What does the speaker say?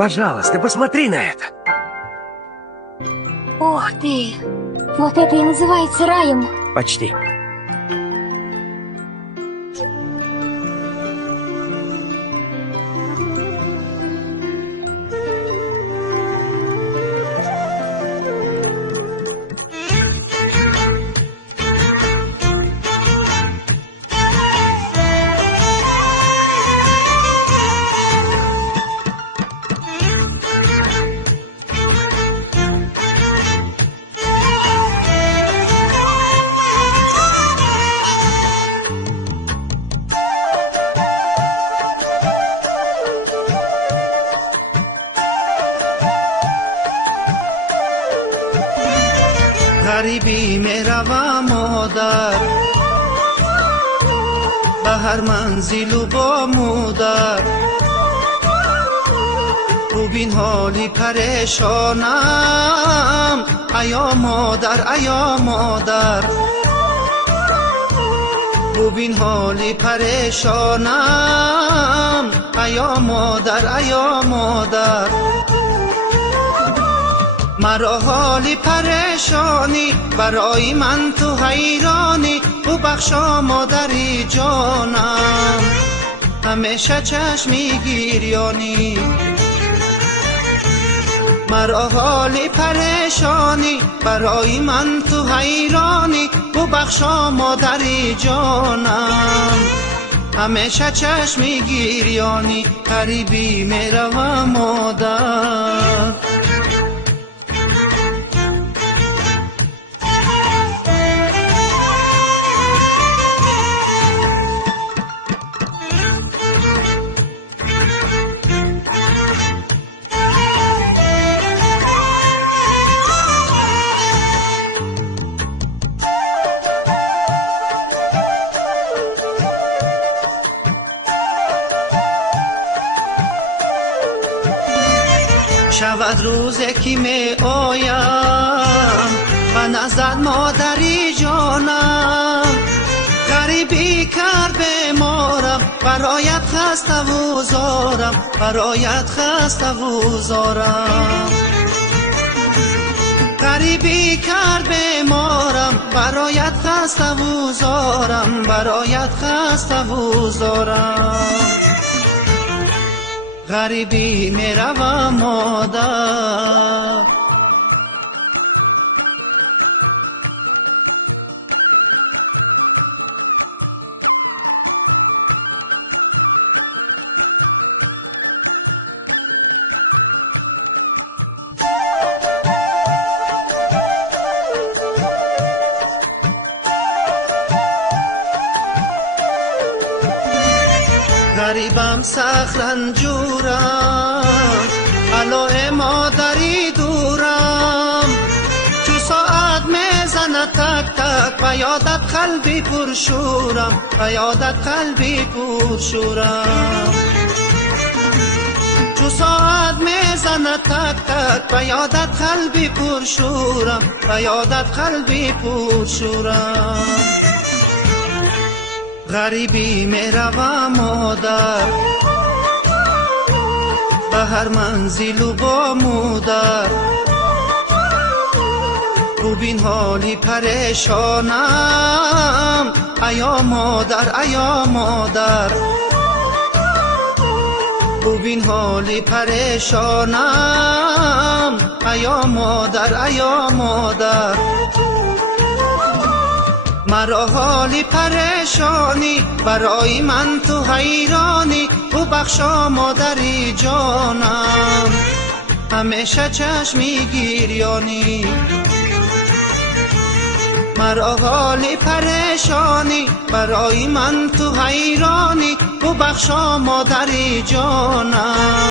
Пожалуйста, посмотри на это. Ух ты! Вот это и называется раем. Почти. غریبی میروم مادر به هر منزل و با مادر ببین حالی پریشانم ایا مادر ایا مادر ببین حالی پریشانم ایا مادر ایا مادر مرا حالی پریشانی برای من تو حیرانی ببخشا مادری جانم همیشه چشمی گریانی مرا حالی پریشانی برای من تو حیرانی ببخشا مادری جانم همیشه چشمی گریانی غریبی میروم مادر شود روزی که می آیم و نزد مادری جانم غریبی کرد بیمارم برایت خسته و زارم برایت خسته و زارم غریبی کرد بیمارم برایت خسته و زارم برایت خسته و زارم غریبی میروم مادر غریبم سخت رنجورم علای مادری دورم چو ساعت میزنه تک تک به یادت قلبی پرشورم به یادت قلبی پرشورم چو ساعت میزنه تک تک به یادت قلبی پرشورم به یادت قلبی پرشورم غریبی میروم مادر به هر منزل و با مادر ببین حالی پریشانم ایا مادر ایا مادر ببین حالی پریشانم ایا مادر ایا مادر مرا حالی پریشانی برای من تو حیرانی ببخشا مادری جانم همیشه چشمی گریانی مرا حالی پریشانی برای من تو حیرانی ببخشا مادری جانم